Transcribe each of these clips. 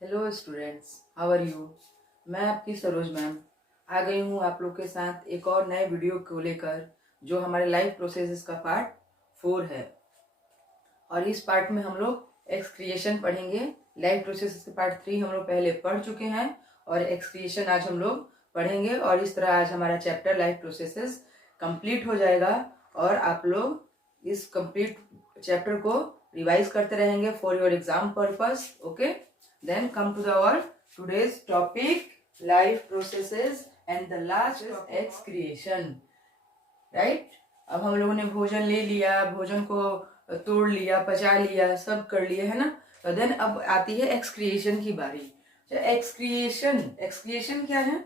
Hello students, how are you. मैं आपकी Saroj ma'am आ गई हूँ आप लोग के साथ एक और नए वीडियो को लेकर, जो हमारे लाइफ प्रोसेसेस का पार्ट 4 है। और इस पार्ट में हम लोग एक्सक्रिएशन पढ़ेंगे। लाइफ प्रोसेसेस के पार्ट 3 हम लोग पहले पढ़ चुके हैं और एक्सक्रिएशन आज हम लोग पढ़ेंगे। और इस तरह आज हमारा चैप्टर लाइफ प्रोसेसेस कंप्लीट हो जाएगा और आप लोग इस कंप्लीट चैप्टर को रिवाइज करते रहेंगे for your exam purpose. Okay, then come to our today's topic, life processes and the last is excretion, right। अब हम लोगों ने भोजन ले लिया, भोजन को तोड़ लिया, पचा लिया, सब कर लिया है ना। तो देन अब आती है एक्सक्रिएशन की बारी। एक्सक्रिएशन क्या है?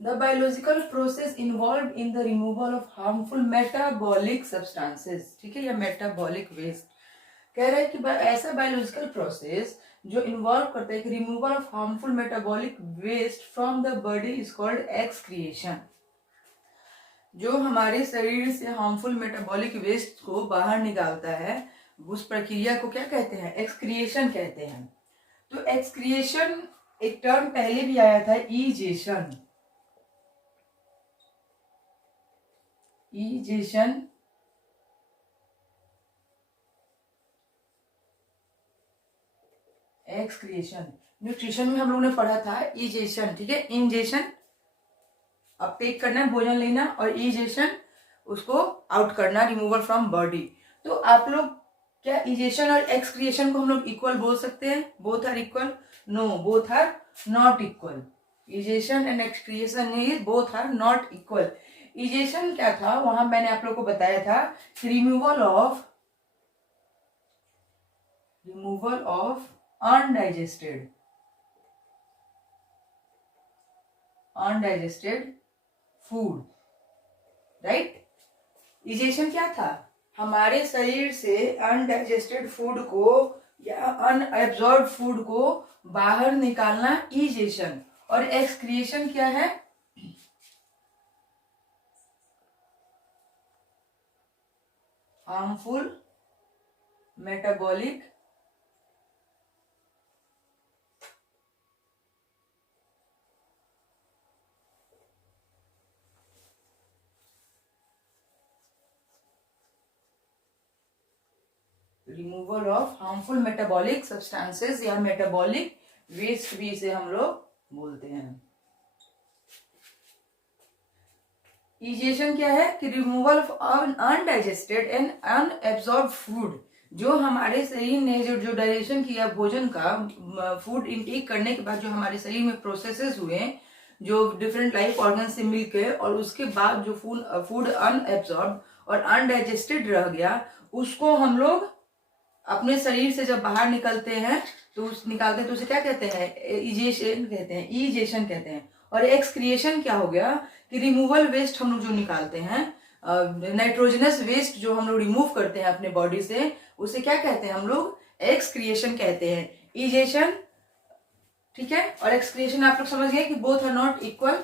The biological process involve in the removal of harmful metabolic substances, ठीक है, या मेटाबॉलिक वेस्ट। कह रहे हैं कि ऐसा बायोलॉजिकल प्रोसेस जो इन्वॉल्व करता है कि removal of harmful metabolic waste from the body is called excretion. जो हमारे शरीर से हार्मफुल मेटाबॉलिक वेस्ट को बाहर निकालता है, उस प्रक्रिया को क्या कहते हैं? एक्सक्रिएशन कहते हैं। तो एक्सक्रिएशन एक टर्म पहले भी आया था, ईजेशन। ईजेशन एक्सक्रिएशन। न्यूट्रिशन में हम लोगों ने पढ़ा था ईजेशन, ठीक है। इंजेशन अपटेक करना, भोजन लेना, और ईजेशन उसको आउट करना, रिमूवल फ्रॉम बॉडी। तो आप लोग क्या ईजेशन और एक्सक्रिएशन को हम लोग इक्वल बोल सकते हैं? Both are equal? No, both are not equal. Egestion and excretion is both are not equal. Egestion क्या था? वहां मैंने आप लोग को बताया था removal of undigested food, right. Egestion क्या था? हमारे शरीर से अनडाइजेस्टेड फूड को या अनएब्जॉर्ब फूड को बाहर निकालना, इजेशन। और एक्सक्रिएशन क्या है? Harmful metabolic removal of harmful metabolic substances या मेटाबॉलिक वेस्ट भी इसे हम लोग बोलते हैं। इजेशन क्या है? कि removal of undigested and unabsorbed food. जो हमारे शरीर ने जो डाइजेशन किया भोजन का, फूड इनटेक करने के बाद जो हमारे शरीर में प्रोसेसेस हुए, जो डिफरेंट लाइफ ऑर्गन से मिलकर, और उसके बाद जो फूड अनएब्जॉर्ब और अनडाइजेस्टेड रह गया, उसको हम लोग अपने शरीर से जब बाहर निकलते हैं तो उसे क्या कहते हैं? इजेशन कहते हैं, इजेशन कहते हैं। और एक्सक्रिएशन क्या हो गया? कि रिमूवल वेस्ट हम लोग जो निकालते हैं, नाइट्रोजनस वेस्ट जो हम लोग रिमूव करते हैं अपने बॉडी से, उसे क्या कहते हैं हम लोग? एक्सक्रिएशन कहते हैं। इजेशन, ठीक है, और एक्सक्रिएशन आप लोग समझ गए कि बोथ आर नॉट इक्वल।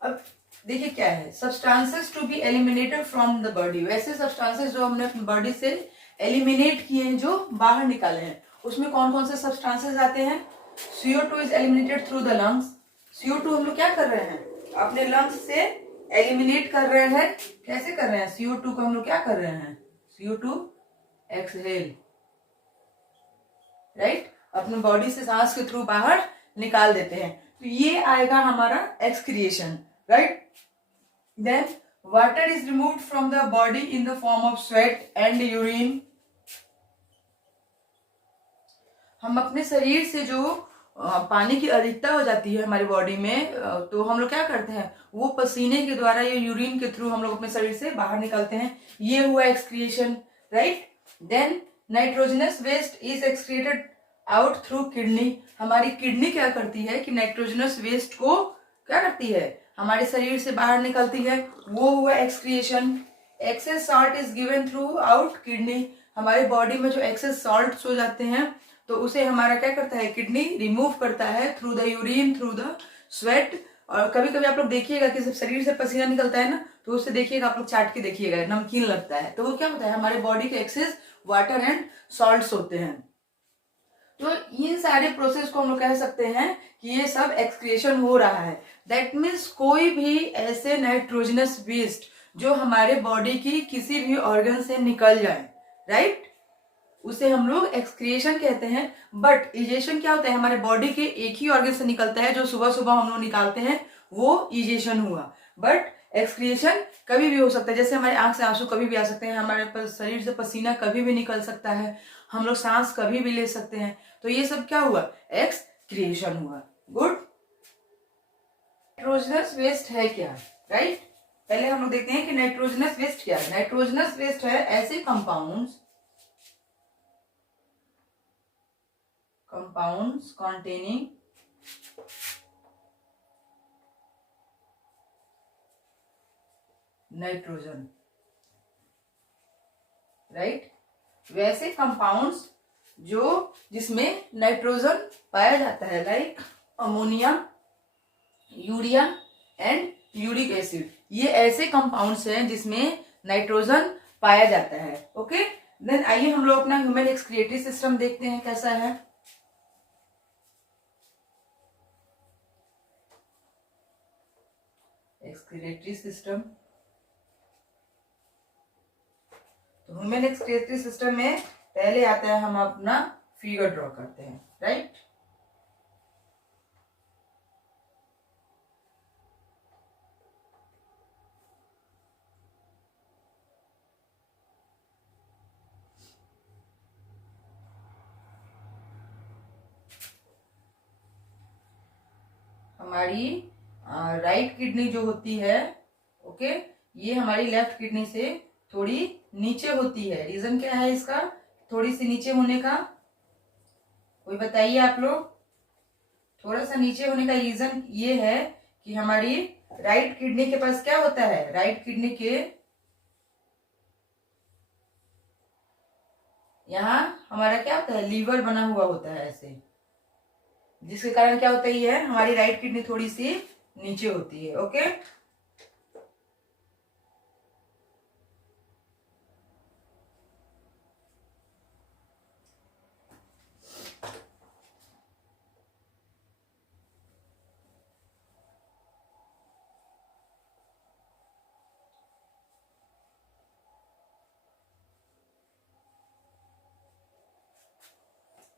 अब देखिए क्या है, substances to be eliminated from the body. वैसे सब्सटेंसेस जो हमने अपनी बॉडी से एलिमिनेट किए हैं, जो बाहर निकाले हैं, उसमें कौन कौन से सब्सटेंसेस आते हैं? CO2 is eliminated through the lungs. CO2 हम लोग क्या कर रहे हैं? अपने लंग्स से एलिमिनेट कर रहे हैं। कैसे कर रहे हैं? CO2 को हम लोग क्या कर रहे हैं? CO2 एक्सहेल, राइट, अपने बॉडी से सांस के थ्रू बाहर निकाल देते हैं। तो ये आएगा हमारा excretion, right. Then water is removed from the body in the form of sweat and urine. हम अपने शरीर से जो पानी की अधिकता हो जाती है हमारी बॉडी में, तो हम लोग क्या करते हैं? वो पसीने के द्वारा या यूरिन के थ्रू हम लोग अपने शरीर से बाहर निकालते हैं। ये हुआ excretion, right. Then nitrogenous waste is excreted out through kidney. हमारी किडनी क्या करती है कि नाइट्रोजनस वेस्ट को क्या करती है? हमारे शरीर से बाहर निकलती है। वो हुआ excretion. Excess salt is given through out kidney. हमारी बॉडी में जो एक्सेस सॉल्ट हो जाते हैं, तो उसे हमारा क्या करता है? किडनी रिमूव करता है through the urine, through the sweat. और कभी कभी आप लोग देखिएगा कि जब शरीर से पसीना निकलता है ना, तो उससे देखिएगा, आप लोग चाट के देखिएगा, नमकीन लगता है। तो वो क्या होता है? हमारे बॉडी के एक्सेस वाटर एंड सॉल्ट्स होते हैं। तो इन सारे प्रोसेस को हम लोग कह सकते हैं कि ये सब एक्सक्रिएशन हो रहा है। दैट मीन्स कोई भी ऐसे नाइट्रोजनस वेस्ट जो हमारे बॉडी की किसी भी ऑर्गन से निकल जाए, राइट, उसे हम लोग एक्सक्रिएशन कहते हैं। बट इजेशन क्या होता है, हमारे बॉडी के एक ही ऑर्गन से निकलता है, जो सुबह सुबह हम लोग निकालते हैं, वो इजेशन हुआ। बट एक्सक्रिएशन कभी भी हो सकता है, जैसे हमारे आंख से आंसू कभी भी आ सकते हैं, हमारे शरीर से पसीना कभी भी निकल सकता है, हम लोग सांस कभी भी ले सकते हैं। तो ये सब क्या हुआ, एक्सक्रिएशन हुआ। गुड। नाइट्रोजनस वेस्ट है क्या, राइट? पहले हम लोग देखते हैं कि नाइट्रोजनस वेस्ट क्या है। नाइट्रोजनस वेस्ट है ऐसे कंपाउंड्स containing नाइट्रोजन, राइट? वैसे कंपाउंड्स जिसमें नाइट्रोजन पाया जाता है, like ammonia, urea and uric acid. ये ऐसे कंपाउंड्स हैं जिसमें नाइट्रोजन पाया जाता है। ओके, देन आइए हम लोग अपना ह्यूमन एक्सक्रिएटरी सिस्टम देखते हैं कैसा है। एक्सक्रिएटरी सिस्टम, तो ह्यूमन एक्सक्रिएटरी सिस्टम में पहले आता है, हम अपना फिगर ड्रॉ करते हैं, राइट? हमारी राइट किडनी जो होती है, ओके, ये हमारी लेफ्ट किडनी से थोड़ी नीचे होती है। रीजन क्या है इसका थोड़ी सी नीचे होने का, कोई बताइए आप लोग? थोड़ा सा नीचे होने का रीजन ये है कि हमारी राइट किडनी के पास क्या होता है, राइट किडनी के यहाँ हमारा क्या होता है, लीवर बना हुआ होता है ऐसे, जिसके कारण क्या होता है, हमारी राइट किडनी थोड़ी सी नीचे होती है। ओके,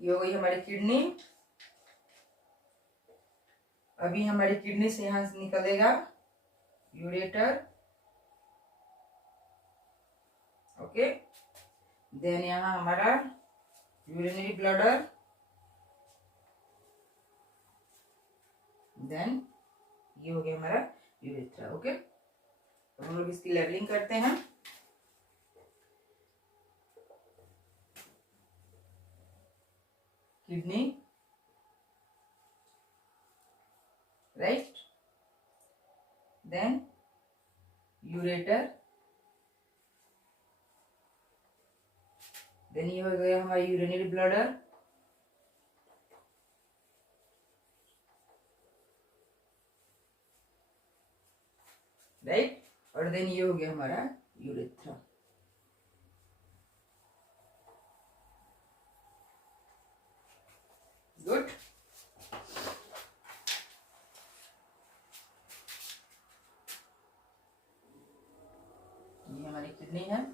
ये हो गई हमारी किडनी। अभी हमारी किडनी से यहां से निकलेगा यूरेटर, ओके, देन यहाँ हमारा यूरिनरी ब्लडर, देन ये हो गया हमारा यूरेथ्रा। ओके, तो हम लोग इसकी लेवलिंग करते हैं। Kidney, right, then ureter, then ये हो गया हमारा यूरिनरी ब्लडर, राइट, और देन ये हो गया हमारा यूरेथ्रा। गुड। ये हमारी किडनी है।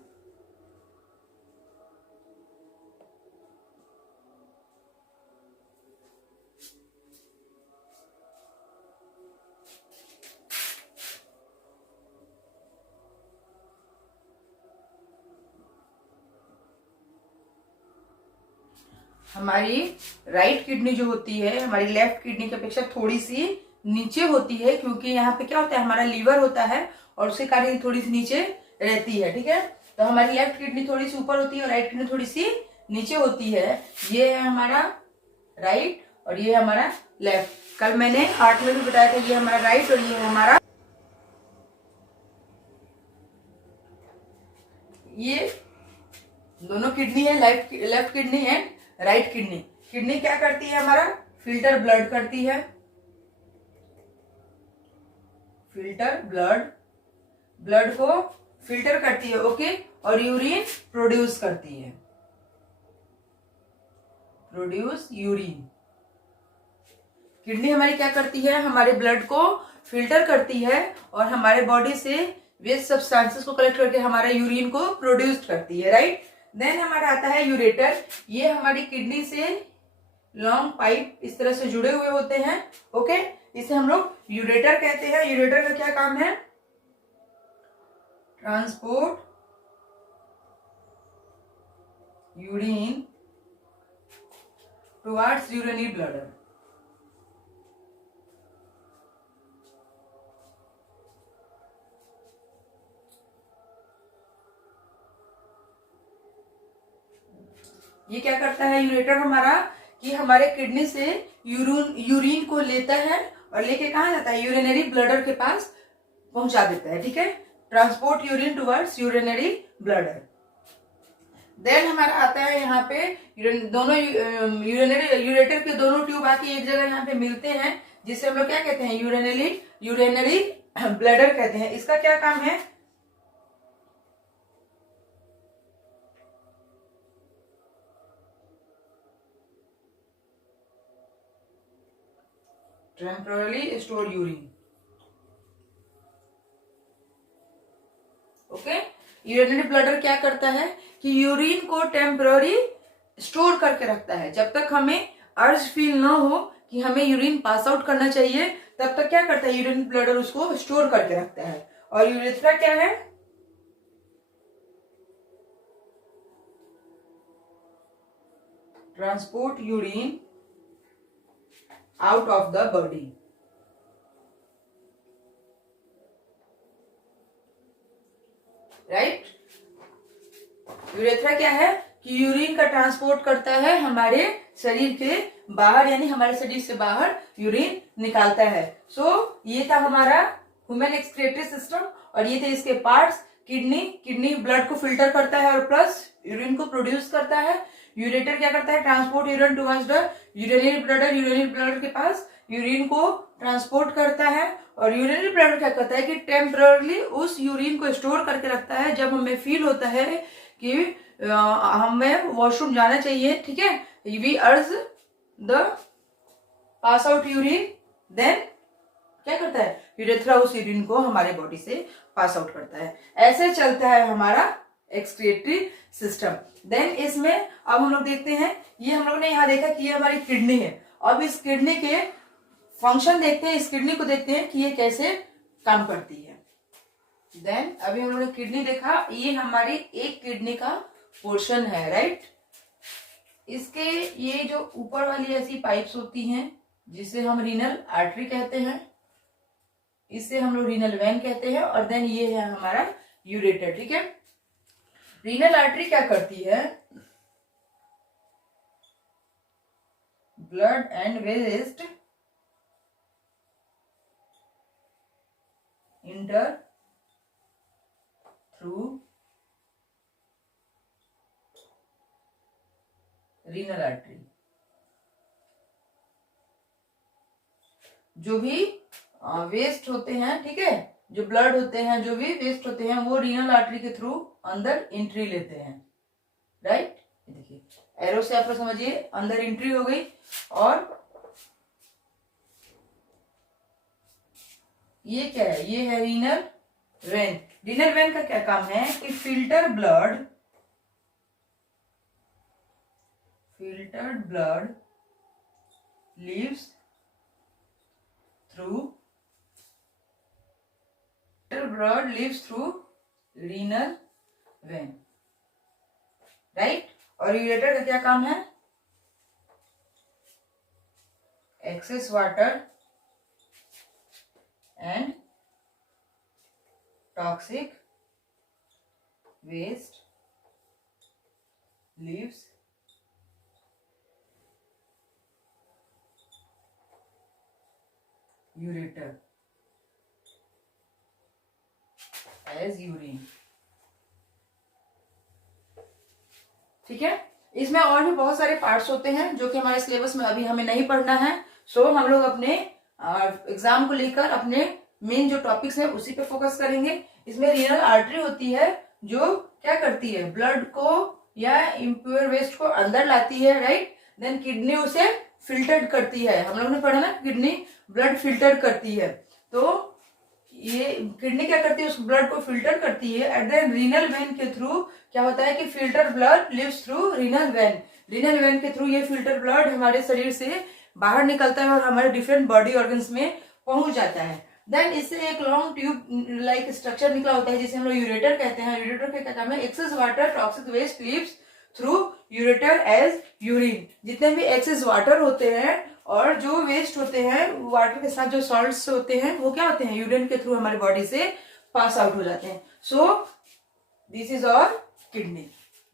हमारी राइट किडनी जो होती है हमारी लेफ्ट किडनी की अपेक्षा थोड़ी सी नीचे होती है, क्योंकि यहाँ पे क्या होता है, हमारा लीवर होता है और उसके कारण थोड़ी सी नीचे रहती है। ठीक है, तो हमारी लेफ्ट किडनी थोड़ी सी ऊपर होती है और राइट किडनी थोड़ी सी नीचे होती है। ये है हमारा राइट और ये है हमारा लेफ्ट। कल मैंने 8वें में बताया था, ये हमारा राइट और ये है हमारा, ये दोनों किडनी है, left kidney and right kidney. Kidney क्या करती है, हमारा फिल्टर ब्लड करती है, फिल्टर ब्लड को फिल्टर करती है, ओके, और यूरिन प्रोड्यूस करती है, प्रोड्यूस यूरिन। किडनी हमारी क्या करती है, हमारे ब्लड को फिल्टर करती है और हमारे बॉडी से वेस्ट सब्सटेंसेस को कलेक्ट करके हमारे यूरिन को प्रोड्यूस करती है, राइट। देन हमारा आता है यूरेटर। ये हमारी किडनी से लॉन्ग पाइप इस तरह से जुड़े हुए होते हैं, ओके। इसे हम लोग यूरेटर कहते हैं। यूरेटर का क्या काम है, transport urine towards urinary bladder. ये क्या करता है यूरेटर हमारा, कि हमारे किडनी से यूरिन को लेता है और लेके कहाँ जाता है, यूरिनरी ब्लडर के पास पहुंचा देता है, ठीक है। Transport urine towards urinary bladder. Then हमारा आता है यहाँ पे दोनों यूरेटर के दोनों ट्यूब आके एक जगह यहाँ पे मिलते हैं, जिसे हम लोग क्या कहते हैं, यूरिनरी ब्लडर कहते हैं। इसका क्या काम है, temporary store urine, okay. Urinary bladder क्या करता है कि यूरिन को टेम्पररी स्टोर करके रखता है। जब तक हमें अर्ज फील ना हो कि हमें यूरिन पास आउट करना चाहिए, तब तक क्या करता है यूरिन ब्लडर उसको स्टोर करके रखता है। और यूरेथ्रा क्या है, transport urine out of the body, right. Urethra क्या है कि यूरिन का ट्रांसपोर्ट करता है हमारे शरीर के बाहर, यानी हमारे शरीर से बाहर यूरिन निकालता है। सो ये था हमारा ह्यूमन एक्सक्रीटरी सिस्टम और ये थे इसके पार्ट्स। किडनी ब्लड को फिल्टर करता है और प्लस यूरिन को प्रोड्यूस करता है। यूरेटर क्या करता है, transport urine towards the urinary bladder के पास यूरिन को ट्रांसपोर्ट करता है। और यूरिनरी ब्लडर क्या करता है कि टेम्पररली उस यूरिन को स्टोर करके रखता है। जब हमें फील होता है कि हमें वॉशरूम जाना चाहिए, ठीक है, we urge the pass out urine, then क्या करता है यूरेथ्रा उस यूरिन को हमारे बॉडी से पास आउट करता है। ऐसे चलता है हमारा एक्सक्रीटरी सिस्टम। देन इसमें अब हम लोग देखते हैं, ये हम लोग ने यहाँ देखा कि ये हमारी किडनी है। अब इस किडनी के फंक्शन देखते हैं, इस किडनी को देखते हैं कि ये कैसे काम करती है। देन अभी हम लोग ने किडनी देखा, ये हमारी एक किडनी का पोर्शन है, राइट। इसके ये जो ऊपर वाली ऐसी पाइप्स होती हैं जिसे हम रीनल आर्टरी कहते हैं, इसे हम लोग रीनल वेन कहते हैं। और देन ये है हमारा यूरेटर, ठीक है। रीनल आर्टरी क्या करती है, blood and waste enter through renal artery. जो भी वेस्ट होते हैं, ठीक है, जो ब्लड होते हैं, जो भी वेस्ट होते हैं, वो रीनल आर्टरी के थ्रू अंदर एंट्री लेते हैं, राइट। देखिए एरो से आप लोग समझिए, अंदर एंट्री हो गई। और ये क्या है, ये है रीनल वेन। रीनल वेन का क्या काम है कि filtered blood leaves through renal vein, right. और यूरेटर का क्या काम है, excess water and toxic waste leaves ureter as urine, ठीक है। इसमें और भी बहुत सारे पार्ट्स होते हैं जो कि हमारे सिलेबस में अभी हमें नहीं पढ़ना है। सो हम लोग अपने एग्जाम को लेकर अपने मेन जो टॉपिक्स हैं उसी पे फोकस करेंगे। इसमें रीनल आर्टरी होती है जो क्या करती है, ब्लड को या इम्प्योर वेस्ट को अंदर लाती है, राइट। देन किडनी उसे फिल्टर्ड करती है, हम लोग ने पढ़ा ना किडनी ब्लड फिल्टर करती है, तो ये किडनी क्या करती है, उस ब्लड को फिल्टर करती है। एट देन रीनल वेन के थ्रू क्या होता है कि filter blood lives through renal vein, renal vein के थ्रू ये फिल्टर ब्लड हमारे शरीर से बाहर निकलता है और हमारे डिफरेंट बॉडी ऑर्गन्स में पहुंच जाता है। देन इससे एक लॉन्ग ट्यूब लाइक स्ट्रक्चर निकला होता है जिसे हम लोग यूरेटर कहते हैं। यूरेटर का क्या काम है, excess water toxic waste leaves through ureter as urine, जितने भी एक्सेस वाटर होते हैं और जो वेस्ट होते हैं वाटर के साथ जो सॉल्ट्स होते हैं वो क्या होते हैं, यूरिन के थ्रू हमारी बॉडी से पास आउट हो जाते हैं। So this is our kidney.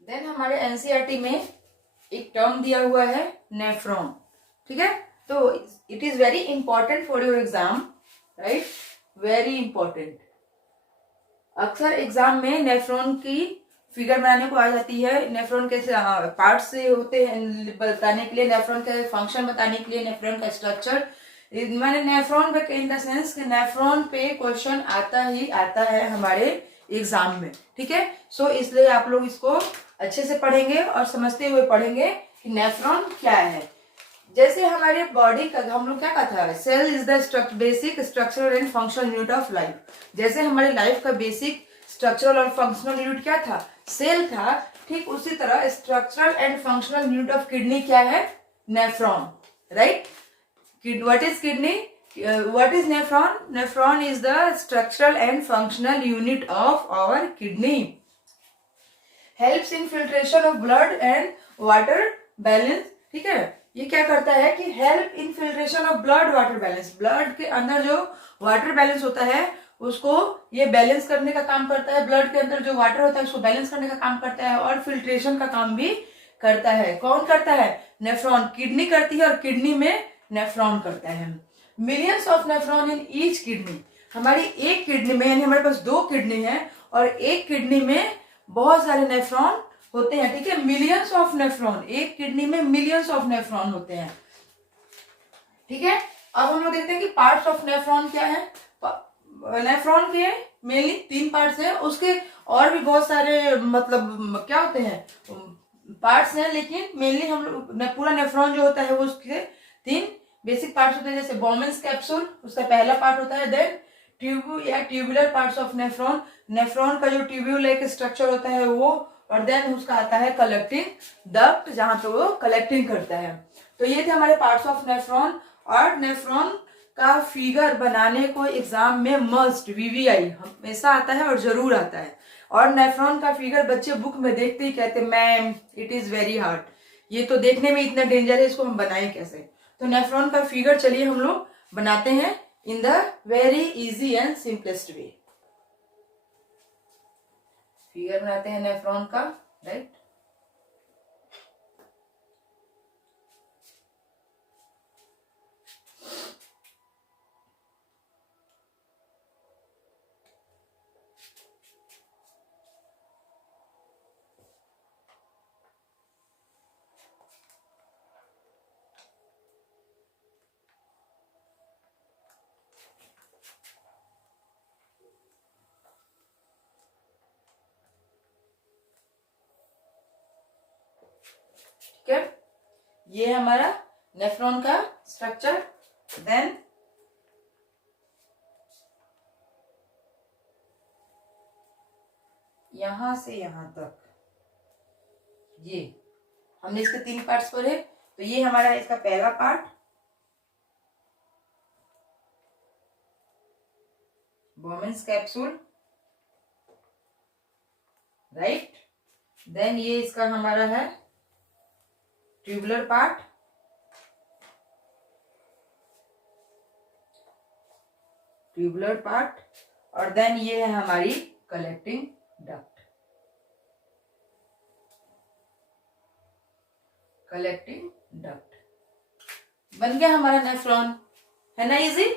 Then हमारे एनसीईआरटी में एक टर्म दिया हुआ है नेफ्रॉन, ठीक है, तो it is very important for your exam, right, very important. अक्सर एग्जाम में नेफ्रॉन की फिगर बनाने को आ जाती है, नेफ्रॉन के पार्ट्स से होते हैं बताने के लिए, नेफ्रॉन का फंक्शन बताने के लिए, नेफ्रॉन का स्ट्रक्चर। मैंने नेफ्रॉन पे इन द सेंस कि नेफ्रॉन पे क्वेश्चन आता ही आता है हमारे एग्जाम में, ठीक है। सो इसलिए आप लोग इसको अच्छे से पढ़ेंगे और समझते हुए पढ़ेंगे कि नेफ्रॉन क्या है। जैसे हमारे बॉडी का हम लोग क्या कहा था, cell is the basic structural and functional unit of life. जैसे हमारे लाइफ का बेसिक स्ट्रक्चरल और फंक्शनल यूनिट क्या था, सेल था, ठीक उसी तरह structural and functional unit of kidney क्या है, nephron, right. What is kidney, what is nephron, nephron is the structural and functional unit of our kidney, helps in filtration of blood and water balance, ठीक है। ये क्या करता है कि help in filtration of blood water balance, blood के अंदर जो वाटर बैलेंस होता है उसको ये बैलेंस करने का काम करता है, ब्लड के अंदर जो वाटर होता है उसको बैलेंस करने का काम करता है और फिल्ट्रेशन का काम भी करता है। कौन करता है, नेफ्रॉन, किडनी करती है और किडनी में नेफ्रॉन करता है। Millions of nephron in each kidney, हमारी एक किडनी में, यानी हमारे पास 2 किडनी है और एक किडनी में बहुत सारे नेफ्रॉन होते हैं, ठीक है, मिलियंस ऑफ नेफ्रॉन, एक किडनी में मिलियंस ऑफ नेफ्रॉन होते हैं, ठीक है। अब हम लोग देखते हैं कि पार्ट्स ऑफ नेफ्रॉन क्या है। नेफ्रॉन के मेनली 3 पार्ट्स हैं, उसके और भी बहुत सारे मतलब क्या होते हैं पार्ट्स हैं, लेकिन मेनली हम लोग पूरा नेफ्रॉन जो होता है वो उसके 3 बेसिक पार्ट्स होते हैं। जैसे बोमेन्स कैप्सूल उसका पहला पार्ट होता है, देन ट्यूब या tubular parts of nephron, nephron का जो ट्यूब्यूल एक स्ट्रक्चर होता है वो, और देन उसका आता है कलेक्टिंग डक्ट जहां पे वो कलेक्टिंग करता है। तो ये थे हमारे पार्ट्स ऑफ नेफ्रॉन। और नेफ्रॉन का फिगर बनाने को एग्जाम में मस्ट वीवीआई हमेशा आता है और जरूर आता है, और नेफ्रॉन का फिगर बच्चे बुक में देखते ही कहते ma'am it is very hard, ये तो देखने में इतना डेंजर है, इसको हम बनाएं कैसे। तो नेफ्रॉन का फिगर चलिए हम लोग बनाते हैं in the very easy and simplest way. Figure बनाते हैं नेफ्रॉन का, राइट। ठीक है, ये हमारा नेफ्रॉन का स्ट्रक्चर। देन यहां से यहां तक ये हमने इसके 3 पार्ट्स पढ़े, तो ये हमारा इसका पहला part Bowman's capsule, right. Then ये इसका हमारा है ट्यूबुलर पार्ट, ट्यूबुलर पार्ट, और देन ये है हमारी कलेक्टिंग डक्ट, कलेक्टिंग डक्ट बन गया हमारा नेफ्रॉन, है ना इजी।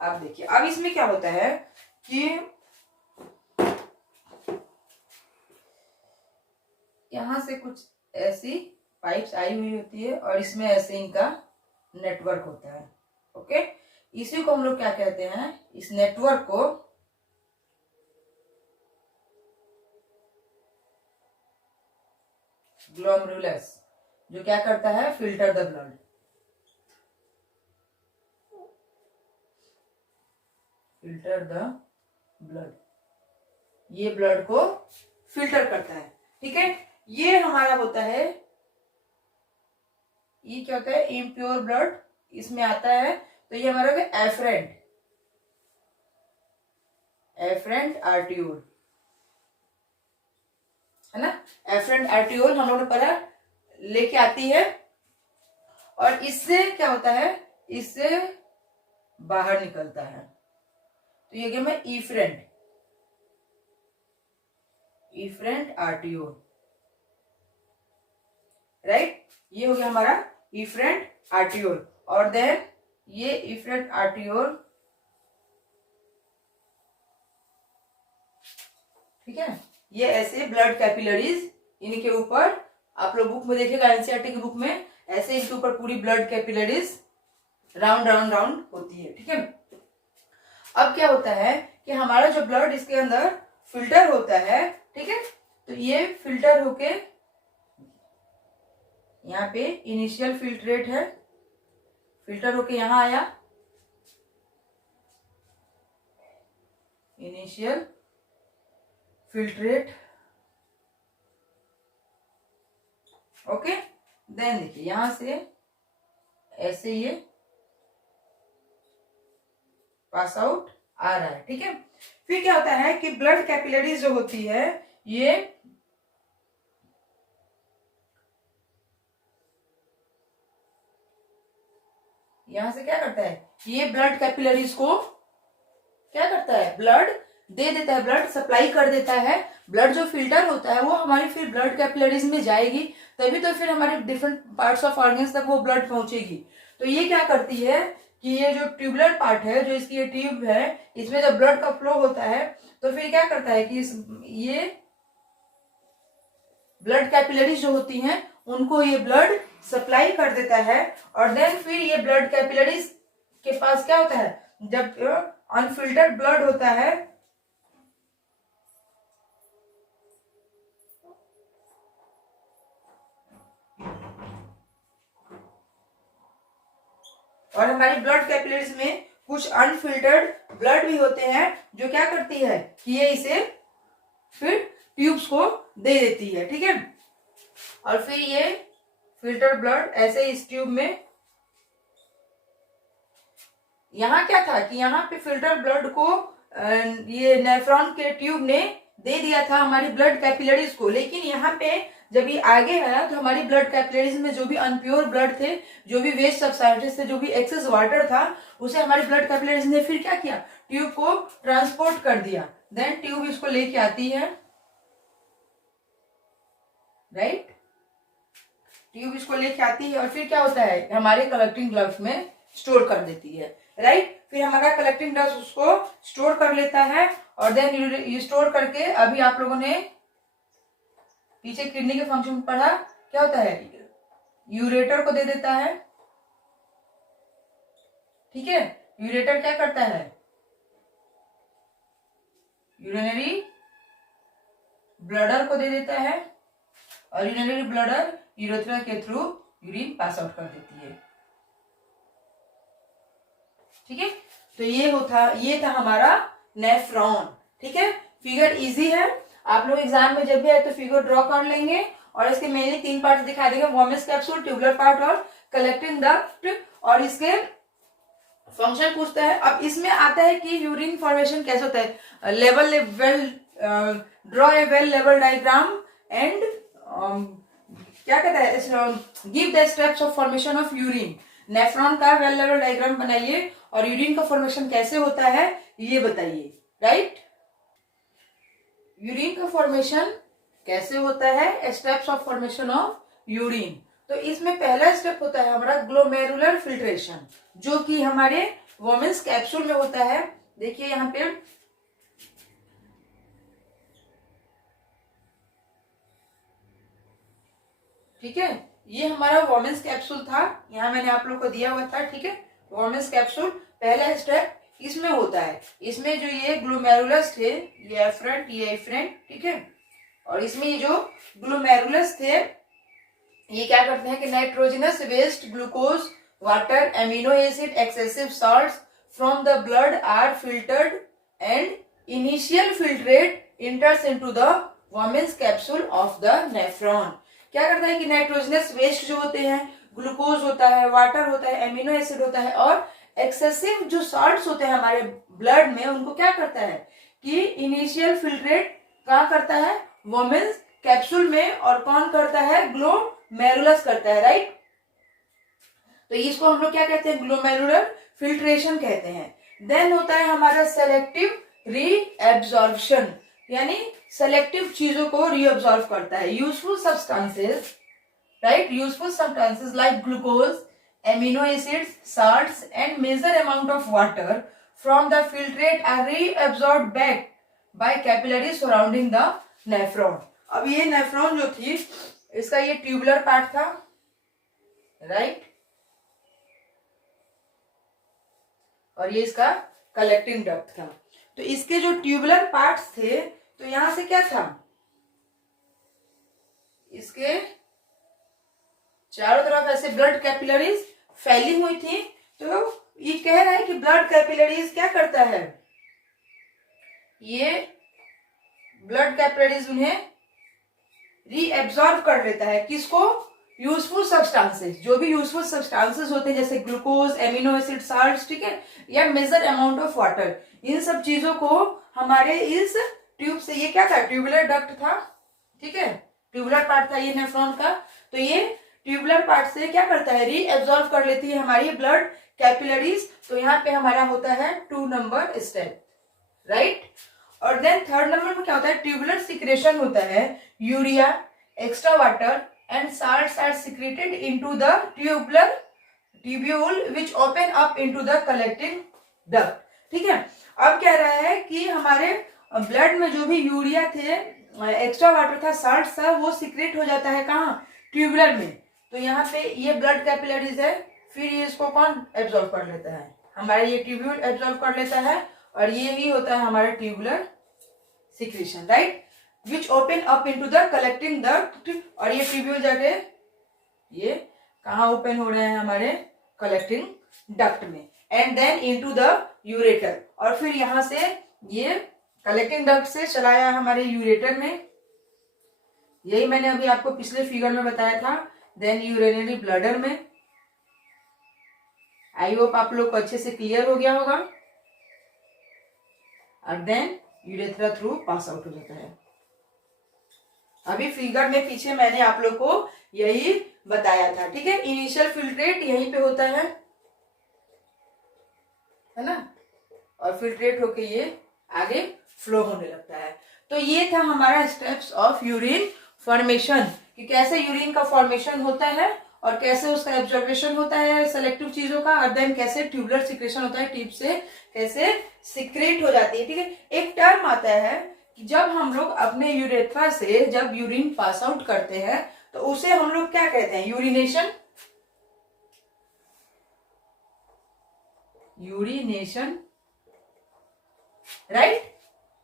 अब देखिए, अब इसमें क्या होता है कि यहां से कुछ ऐसी पाइप्स आई हुई होती है और इसमें ऐसे इनका नेटवर्क होता है, ओके। इसी को हम लोग क्या कहते हैं, इस नेटवर्क को ग्लोमेरुलस, जो क्या करता है, filter the blood. Filter the blood, ये ब्लड को फिल्टर करता है। ठीक है, ये हमारा होता है, ये क्या होता है, इम्प्योर ब्लड इसमें आता है। तो ये हमारा एफरेंट, एफरेंट आर्टियोल है ना। एफरेंट आर्टियोल हम लोगों ने पढ़ा, लेके आती है और इससे क्या होता है, इससे बाहर निकलता है। तो ये गया मैं इफरेंट, इफरेंट आर्टियोल, राइट। ये हो गया हमारा इफरेंट आर्टियोल। और देन ये इफरेंट आर्टियोल, ठीक है, ये ऐसे ब्लड कैपिलरीज, इनके ऊपर आप लोग बुक में देखिएगा, एनसीईआरटी की बुक में, ऐसे इनके ऊपर पूरी blood capillaries round round round होती है। ठीक है, अब क्या होता है कि हमारा जो ब्लड इसके अंदर फिल्टर होता है, ठीक है, तो ये फिल्टर होके यहाँ पे इनिशियल फिल्ट्रेट है, फिल्टर होके यहाँ आया, इनिशियल फिल्ट्रेट, ओके। देन देखिए यहां से ऐसे ये पास आउट आ रहा है। ठीक है, फिर क्या होता है कि ब्लड कैपिलरीज जो होती है, ये यहां से क्या करता है, ये ब्लड कैपिलरीज को क्या करता है, ब्लड दे देता है, ब्लड सप्लाई कर देता है। ब्लड जो फिल्टर होता है वो हमारी फिर ब्लड कैपिलरीज में जाएगी, तभी तो फिर हमारे डिफरेंट पार्ट्स ऑफ ऑर्गन्स तक वो ब्लड पहुंचेगी। तो ये क्या करती है कि ये जो ट्यूबुलर पार्ट है, जो इसकी ये ट्यूब है, इसमें जब ब्लड का फ्लो होता है तो फिर क्या करता है कि ये ब्लड कैपिलरीज जो होती हैं उनको ये ब्लड सप्लाई कर देता है। और देन फिर ये ब्लड कैपिलरीज के पास क्या होता है, जब अनफिल्टर्ड ब्लड होता है, और हमारी ब्लड कैपिलरीज में कुछ अनफिल्टर्ड ब्लड भी होते हैं, जो क्या करती है कि ये इसे फिर ट्यूब्स को दे देती है। ठीक है, और फिर ये फिल्टर ब्लड ऐसे इस ट्यूब में, यहाँ क्या था कि यहाँ पे फिल्टर ब्लड को ये नेफ्रॉन के ट्यूब ने दे दिया था हमारी ब्लड कैपिलरीज को, लेकिन यहाँ पे जब ये आगे आया तो हमारी ब्लड कैपिलरीज में जो भी अनप्योर ब्लड थे, जो भी वेस्ट सब्सटेंसेस थे, जो भी एक्सेस वाटर था, उसे हमारी ब्लड कैपिलरीज ने फिर क्या किया, ट्यूब को ट्रांसपोर्ट कर दिया। देन ट्यूब इसको लेके आती है, राइट, ट्यूब इसको लेके आती है और फिर क्या होता है, हमारे कलेक्टिंग ग्लव्स में स्टोर कर देती है, राइट। फिर हमारा कलेक्टिंग ग्लव्स उसको स्टोर कर लेता है और देन ये स्टोर करके, अभी आप लोगों ने पीछे किडनी के फंक्शन पढ़ा, क्या होता है, यूरेटर को दे देता है। ठीक है, यूरेटर क्या करता है, यूरिनरी ब्लडर को दे देता है और यूरिनरी ब्लडर यूरेथ्रा के थ्रू यूरिन पास आउट कर देती है। ठीक है, तो ये था हमारा नेफ्रॉन। ठीक है, फिगर इजी है, आप लोग एग्जाम में जब भी आए तो फिगर ड्रॉ कर लेंगे और इसके मेनली 3 पार्ट दिखा देंगे, वॉमिस कैप्सूल, ट्यूबुलर पार्ट और कलेक्टिंग डक्ट, और इसके फंक्शन पूछता है। अब इसमें आता है कि यूरिन फॉर्मेशन कैसे होता है, draw a well level diagram and क्या कहता है, give the steps of formation of urine. Nephron का वेल लेवल डायग्राम बनाइए और यूरिन का फॉर्मेशन कैसे होता है ये बताइए, राइट। यूरिन का फॉर्मेशन कैसे होता है, steps of formation of urine. तो इसमें पहला स्टेप होता है हमारा ग्लोमेरुलर फिल्ट्रेशन, जो कि हमारे वोमेन्स कैप्सूल में होता है। देखिए यहाँ पे ठीक है, ये हमारा वोमेन्स कैप्सूल था, यहाँ मैंने आप लोग को दिया हुआ था। ठीक है, वोमेन्स कैप्सूल पहला स्टेप इसमें होता है। इसमें जो ये ग्लोमेरुलस थे, ये एफरेंट, ये एफरेंट, ठीक है, और इसमें ये जो ग्लोमेरुलस थे ये क्या करते हैं कि nitrogenous waste, glucose, water, amino acid, excessive salts from the blood are filtered and initial filtrate enters into the Bowman's capsule of the nephron. क्या करता है कि नाइट्रोजनस वेस्ट जो होते हैं, ग्लूकोज होता है, वाटर होता है, एमिनो एसिड होता है और एक्सेसिव जो सॉल्ट्स होते हैं हमारे ब्लड में, उनको क्या करता है कि इनिशियल फिल्ट्रेट कहाँ करता है, वोमेन्स कैप्सूल में, और कौन करता है, ग्लोमेरुलस करता है, राइट। तो इसको हम लोग क्या कहते हैं, ग्लोमेरुलर फिल्ट्रेशन कहते हैं। देन होता है हमारा सेलेक्टिव रीएब्जॉर्प्शन, यानी सेलेक्टिव चीजों को रीअब्जॉर्ब करता है। Useful substances, right, useful substances like glucose, amino acids, salts and major amount of water from the filtrate are reabsorbed back by capillaries surrounding the nephron। अब ये नेफ्रॉन जो थी, इसका ये ट्यूबुलर पार्ट था, राइट, और ये इसका कलेक्टिंग डक्ट था। तो इसके जो ट्यूबुलर पार्ट्स थे, तो यहां से क्या था, इसके चारों तरफ ऐसे ब्लड कैपिलरीज फैली हुई थी। तो ये कह रहा है कि ब्लड कैपिलरीज क्या करता है, ये ब्लड कैपिलरीज उन्हें रीएब्सॉर्ब कर लेता है, किसको, यूजफुल सब्सटेंसेस, जो भी यूजफुल सब्सटेंसेस होते हैं जैसे ग्लूकोज, एमिनो एसिड, साल्ट्स, ठीक है, या मेजर अमाउंट ऑफ वाटर, इन सब चीजों को हमारे इस ट्यूब से, ये क्या था, ट्यूबुलर डक्ट था, ठीक है, ट्यूबुलर पार्ट था ये नेफ्रॉन का। तो ये ट्यूबुलर पार्ट से क्या करता है, रीएब्सॉर्ब कर लेती है हमारी ब्लड कैपिलरीज। तो यहाँ पे हमारा होता है 2 नंबर स्टेप, राइट। और देन 3rd नंबर में क्या होता है, ट्यूबुलर सिक्रेशन होता है। Urea, extra water and salts are secreted into the tubule which open up into the collecting duct, ठीक है। अब कह रहा है कि हमारे ब्लड में जो भी यूरिया थे, एक्स्ट्रा वाटर था, साल्ट था, वो सिक्रेट हो जाता है कहाँ, ट्यूबुलर में। तो यहाँ पे ये ब्लड कैपिलरीज है, फिर ये इसको कौन एब्जॉर्ब कर लेता है, हमारा ये ट्यूब्यूल एब्जॉर्ब कर लेता है, और ये ही होता है हमारा tubular secretion, right, which open up into the collecting duct. और ये ट्यूब्यूल जाके ये कहाँ ओपन हो रहे हैं, हमारे कलेक्टिंग डक्ट में, and then into the ureter, और फिर यहां से ये कलेक्टिंग डक्ट से चलाया हमारे यूरेटर में। यही मैंने अभी आपको पिछले फिगर में बताया था। देन यूरिनरी ब्लडर में। आई होप आप लोग को अच्छे से क्लियर हो गया होगा। और then urethra through pass out हो जाता है। अभी फिगर में पीछे मैंने आप लोग को यही बताया था, ठीक है। इनिशियल फिल्ट्रेट यहीं पे होता है ना, और फिल्ट्रेट होके ये आगे फ्लो होने लगता है। तो ये था हमारा स्टेप्स ऑफ यूरिन फॉर्मेशन, कि कैसे यूरिन का फॉर्मेशन होता है और कैसे उसका एब्जॉर्बेशन होता है सेलेक्टिव चीजों का, और देन कैसे ट्यूबुलर सिक्रेशन होता है, टिप से कैसे सिक्रेट हो जाती है, ठीक है। एक टर्म आता है कि जब हम लोग अपने यूरेथ्रा से जब यूरिन पास आउट करते हैं तो उसे हम लोग क्या कहते हैं, यूरिनेशन, यूरिनेशन, राइट।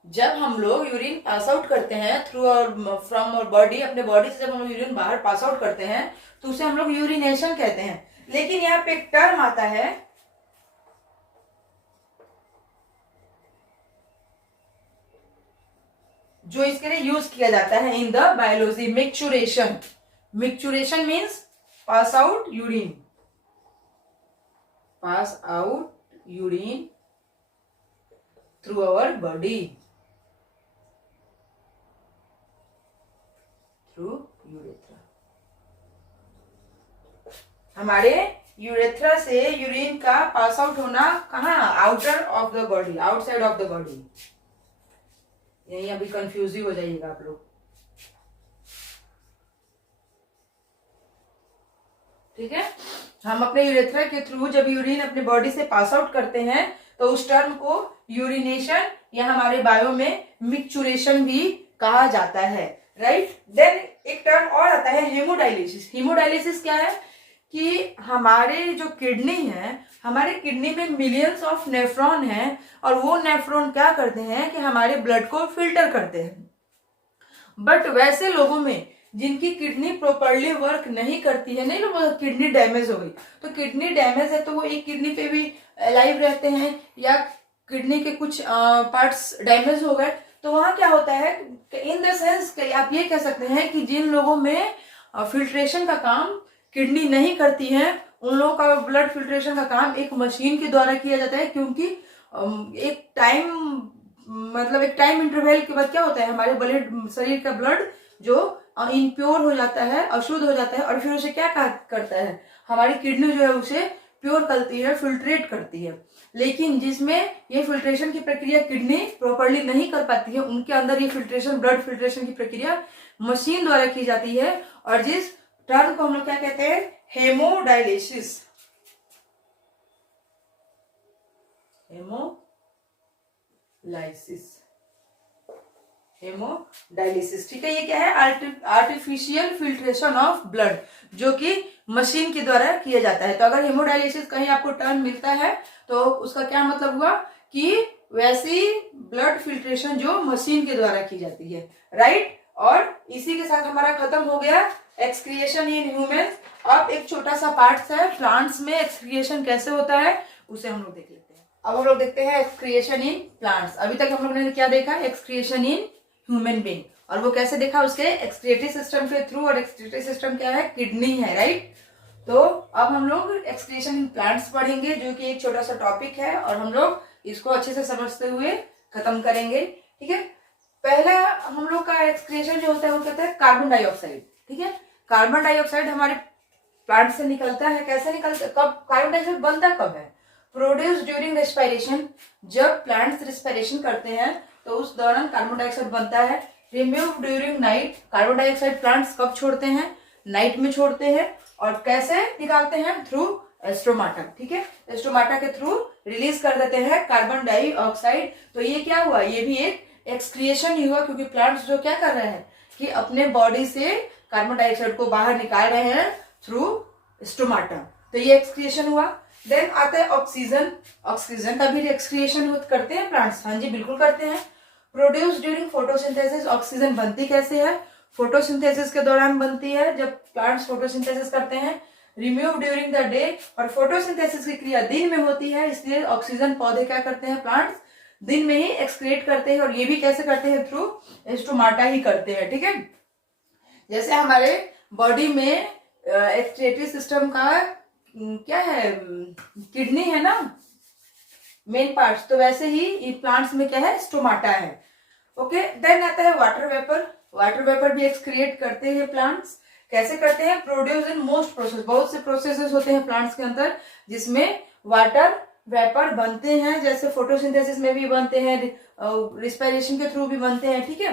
जब हम लोग यूरिन पास आउट करते हैं थ्रू और फ्रॉम और बॉडी, अपने बॉडी से जब हम लोग यूरिन बाहर पास आउट करते हैं तो उसे हम लोग यूरिनेशन कहते हैं। लेकिन यहाँ पे एक टर्म आता है जो इसके लिए यूज किया जाता है in the biology, micturition. Micturition means pass out urine, pass out urine through our body, through urethra. हमारे यूरेथ्रा से यूरिन का पास आउट होना कहाँ, outer of the body, outside of the body. यही अभी कंफ्यूज ही हो जाइएगा आप लोग, ठीक है। हम अपने यूरेथ्रा के थ्रू जब यूरिन अपने बॉडी से पास आउट करते हैं तो उस टर्म को यूरिनेशन या हमारे बायो में मिक्चुरेशन भी कहा जाता है, राइट। देन एक टर्म और आता है हेमोडायलिसिस। हेमोडायलिसिस क्या है कि हमारे जो किडनी है, हमारे किडनी में मिलियंस ऑफ नेफ्रॉन हैं, और वो नेफ्रॉन क्या करते हैं कि हमारे ब्लड को फिल्टर करते हैं। बट वैसे लोगों में जिनकी किडनी प्रॉपरली वर्क नहीं करती है, नहीं ना, किडनी डैमेज हो गई, तो किडनी डैमेज है तो वो एक किडनी पे भी लाइव रहते हैं, या किडनी के कुछ पार्ट्स डैमेज हो गए तो वहां क्या होता है, इन द सेंस आप ये कह सकते हैं कि जिन लोगों में फिल्ट्रेशन का काम किडनी नहीं करती है, उन लोगों का ब्लड फिल्ट्रेशन का काम एक मशीन के द्वारा किया जाता है, क्योंकि एक टाइम इंटरवल के बाद क्या होता है, हमारे ब्लड, शरीर का ब्लड जो इम्प्योर हो जाता है, अशुद्ध हो जाता है, और फिर उसे क्या करता है, हमारी किडनी जो है उसे प्योर करती है, फिल्ट्रेट करती है। लेकिन जिसमें ये फिल्ट्रेशन की प्रक्रिया किडनी प्रॉपरली नहीं कर पाती है, उनके अंदर ये फिल्ट्रेशन, ब्लड फिल्ट्रेशन की प्रक्रिया मशीन द्वारा की जाती है, और जिस टर्म को हम लोग क्या कहते हैं, हेमोडायलिसिस। हेमोडायलिसिस, ठीक है। ये क्या है, आर्टिफिशियल फिल्ट्रेशन ऑफ ब्लड, जो कि मशीन के द्वारा किया जाता है। तो अगर हेमोडायलिसिस कहीं आपको टर्म मिलता है तो उसका क्या मतलब हुआ कि वैसी ब्लड फिल्ट्रेशन जो मशीन के द्वारा की जाती है, राइट। और इसी के साथ हमारा खत्म हो गया एक्सक्रिएशन इन ह्यूमन। अब एक छोटा सा पार्ट है, प्लांट्स में एक्सक्रिएशन कैसे होता है उसे हम लोग देख लेते हैं। अब हम लोग देखते हैं एक्सक्रिएशन इन प्लांट्स। अभी तक हम लोग ने क्या देखा, एक्सक्रिएशन इन ह्यूमन बीइंग, और वो कैसे देखा, उसके एक्सक्रिएटरी सिस्टम के थ्रू, और एक्सक्रिएटरी सिस्टम क्या है, किडनी है, राइट। तो अब हम लोग एक्सक्रिएशन इन प्लांट्स पढ़ेंगे, जो कि एक छोटा सा टॉपिक है, और हम लोग इसको अच्छे से समझते हुए खत्म करेंगे, ठीक है। पहला हम लोग का एक्सक्रिएशन जो होता है वो कहता है कार्बन डाइऑक्साइड, ठीक है। कार्बन डाइऑक्साइड हमारे प्लांट से निकलता है। कैसे निकलता है, कब कार्बन डाइऑक्साइड बनता कब है, प्रोड्यूस ड्यूरिंग रेस्पिरेशन, जब प्लांट्स रेस्पिरेशन करते हैं तो उस दौरान कार्बन डाइऑक्साइड बनता है। Remove during night, carbon dioxide plants कब छोड़ते हैं, नाइट में छोड़ते हैं, और कैसे निकालते हैं, थ्रू एस्ट्रोमाटा, ठीक है। एस्ट्रोमाटा के थ्रू रिलीज कर देते हैं कार्बन डाइऑक्साइड। तो ये क्या हुआ, ये भी एक एक्सक्रिएशन ही हुआ, क्योंकि प्लांट्स जो क्या कर रहे हैं कि अपने बॉडी से कार्बन डाइऑक्साइड को बाहर निकाल रहे हैं थ्रू स्टोमाटा, तो ये एक्सक्रिएशन हुआ। देन आता है ऑक्सीजन। ऑक्सीजन का भी एक्सक्रिएशन करते हैं प्लांट्स, हाँ जी बिल्कुल करते हैं। प्रोड्यूस ड्यूरिंग फोटोसिंथेसिस, ऑक्सीजन बनती कैसे है, फोटोसिंथेसिस के दौरान बनती है, जब प्लांट्स फोटोसिंथेसिस करते हैं। रिमूव ड्यूरिंग द डे, और फोटोसिंथेसिस की क्रिया दिन में होती है, इसलिए ऑक्सीजन पौधे क्या करते हैं, प्लांट्स दिन में ही एक्सक्रिएट करते हैं, और ये भी कैसे करते हैं, थ्रू स्टोमाटा ही करते हैं, ठीक है। जैसे हमारे बॉडी में एक्सक्रिएटरी सिस्टम का क्या है, किडनी है ना मेन पार्ट्स, तो वैसे ही प्लांट्स में क्या है, स्टोमाटा है, ओके। देन आता है वाटर वेपर। वाटर वेपर भी एक्सक्रिएट करते हैं प्लांट्स। कैसे करते हैं, प्रोड्यूस इन मोस्ट प्रोसेस, बहुत से प्रोसेसेस होते हैं प्लांट्स के अंदर जिसमें वाटर वेपर बनते हैं, जैसे फोटोसिंथेसिस में भी बनते हैं, रिस्पिरेशन के थ्रू भी बनते हैं, ठीक है।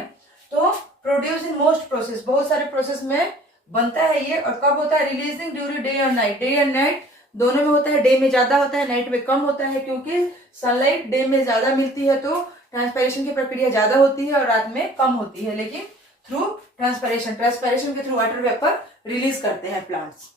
तो प्रोड्यूस इन मोस्ट प्रोसेस, बहुत सारे प्रोसेस में बनता है ये। और कब होता है, रिलीजिंग ड्यूरिंग डे और नाइट, डे एंड नाइट दोनों में होता है। डे में ज्यादा होता है, नाइट में कम होता है, क्योंकि सनलाइट डे में ज्यादा मिलती है तो ट्रांसपायरेशन की प्रक्रिया ज्यादा होती है, और रात में कम होती है, लेकिन थ्रू ट्रांसपायरेशन के थ्रू वाटर वेपर रिलीज करते हैं plants.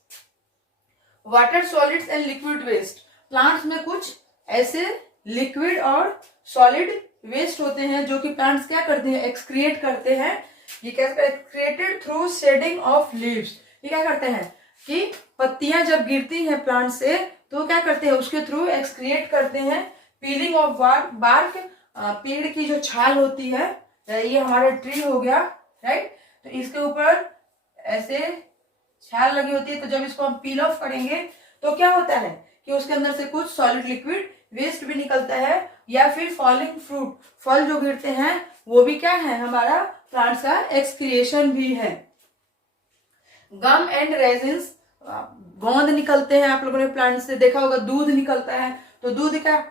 Water solids and liquid waste, plants में कुछ ऐसे लिक्विड और सॉलिड वेस्ट होते हैं जो कि प्लांट्स क्या करते हैं, एक्सक्रिएट करते हैं। ये कैसे, एक्सक्रिएटेड थ्रू शेडिंग ऑफ लीव्स, ये क्या करते हैं कि पत्तियां जब गिरती हैं प्लांट से तो क्या करते हैं, उसके थ्रू एक्सक्रिएट करते हैं। पीलिंग ऑफ बार्क, पेड़ की जो छाल होती है, ये हमारा ट्री हो गया, राइट, तो इसके ऊपर ऐसे छाल लगी होती है, तो जब इसको हम पील ऑफ करेंगे तो क्या होता है कि उसके अंदर से कुछ सॉलिड लिक्विड वेस्ट भी निकलता है, या फिर फॉलिंग फ्रूट, फल जो गिरते हैं वो भी क्या है, हमारा प्लांट्स का एक्सक्रिएशन भी है। गम एंड रेजिन्स, गोंद निकलते हैं, आप लोगों ने प्लांट से देखा होगा, दूध निकलता है। तो दूध का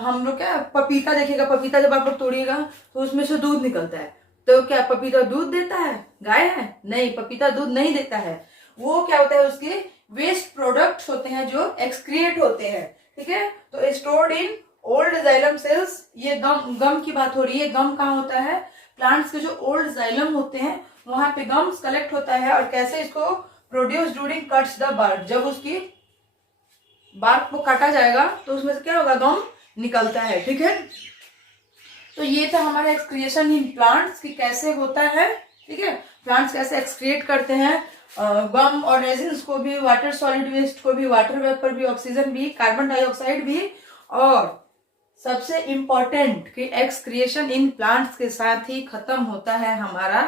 हम लोग क्या, पपीता देखेगा, पपीता जब आप लोग तोड़िएगा तो उसमें से दूध निकलता है, तो क्या पपीता दूध देता है, गाय है, नहीं, पपीता दूध नहीं देता है। वो क्या होता है, उसके वेस्ट प्रोडक्ट्स होते हैं जो एक्सक्रिएट होते हैं, ठीक है। तो stored in old xylem cells, ये गम की बात हो रही है। गम कहाँ होता है, प्लांट्स के जो ओल्ड जाइलम होते हैं वहां पे गम्स कलेक्ट होता है। और कैसे इसको, produce during cuts the bark, जब उसकी बार्क को काटा जाएगा तो उसमें से क्या होगा, गम निकलता है, ठीक है। तो ये था हमारा एक्सक्रिएशन इन प्लांट्स कि कैसे होता है, ठीक है। प्लांट्स कैसे एक्सक्रिएट करते हैं, गम और रेजिन्स को भी, वाटर सॉलिड वेस्ट को भी, वाटर वेपर भी, ऑक्सीजन भी, कार्बन डाइऑक्साइड भी, और सबसे इंपॉर्टेंट कि एक्सक्रिएशन इन प्लांट्स के साथ ही खत्म होता है हमारा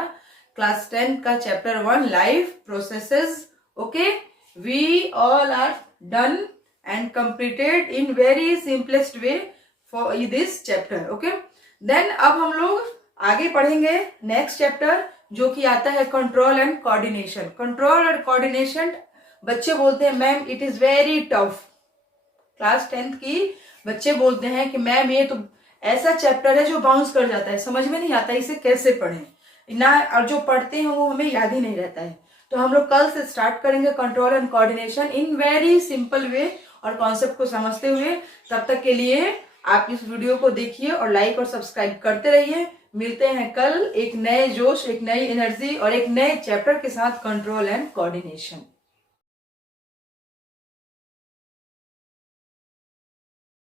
क्लास 10 का chapter 1 life processes. Okay, we all are done and completed in very simplest way for this chapter. Okay, then अब हम लोग आगे पढ़ेंगे नेक्स्ट चैप्टर जो कि आता है कंट्रोल एंड कोऑर्डिनेशन. कंट्रोल और कोऑर्डिनेशन बच्चे बोलते हैं ma'am it is very tough. Class 10th की बच्चे बोलते हैं कि मैम ये तो ऐसा चैप्टर है जो बाउंस कर जाता है, समझ में नहीं आता इसे कैसे पढ़ें ना, और जो पढ़ते हैं वो हमें याद ही नहीं रहता है. तो हम लोग कल से स्टार्ट करेंगे control and coordination in very simple way और कॉन्सेप्ट को समझते हुए. तब तक के लिए आप इस वीडियो को देखिए और लाइक और सब्सक्राइब करते रहिए. मिलते हैं कल एक नए जोश, एक नई एनर्जी और एक नए चैप्टर के साथ, कंट्रोल एंड कोऑर्डिनेशन.